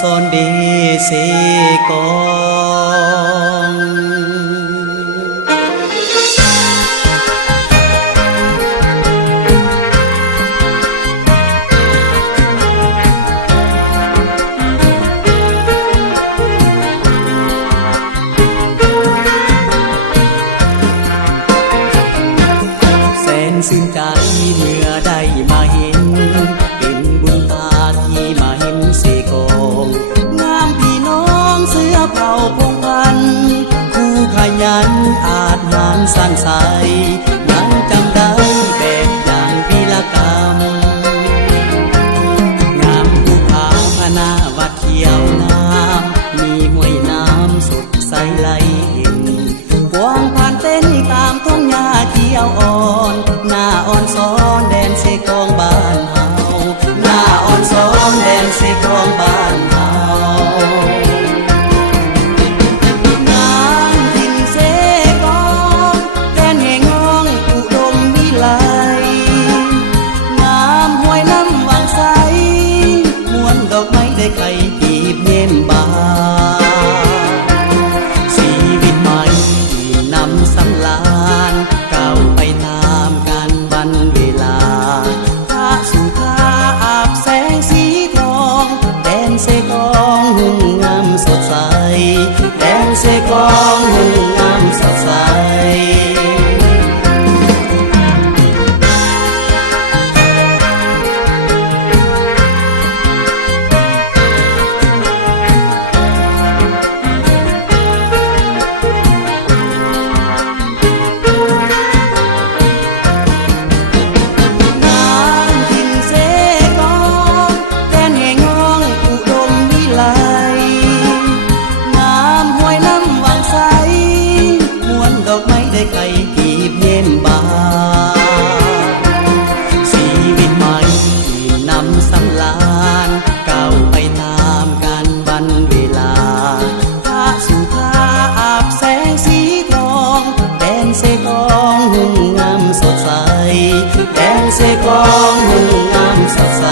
ซอนเดเซกองแสนซึ้งใจเมื่อได้มาเห็นเป็นบุญตาที่มาเห็นเสกองงามพี่น้องเสื้อเผ่าพงพันคู่ขยันอาจหารสร้างสายยังจำได้แบบอย่างพีละกรรมงามภูผาพนาวัดเขียวงามมีห้วยน้ำสดใสไหลเห็นกวางผ่านเต้นตามท้องหญ้าเขียวอ่อนหน้าอ่อนซ้อนแดนเสกองบ้านเฮาหน้าอ่อนซ้อนแดนเสกองบ้านเฮางามดินเสกองแดนแห่งห้องอุดมวิไลงามห้วยน้ำวังใสมวนดอกไม้ได้ไข่กีบเย็นบานชีวิตใหม่นำสำลานก้าวไปตามกันวันเวลาพระสุธาอาบแสงสีทองแดนเสกองหุ่งงามสดใสแดนเสกองหุ่งงามสดใสไข่กีบเย็นบานชีวิตใหม่นำสำลานก้าวไปตามกันวันเวลาพระสุธาอาบแสงสีทองแดนเสกองหุ่งงามสดใสแดนเสกองหุ่งงามสดใส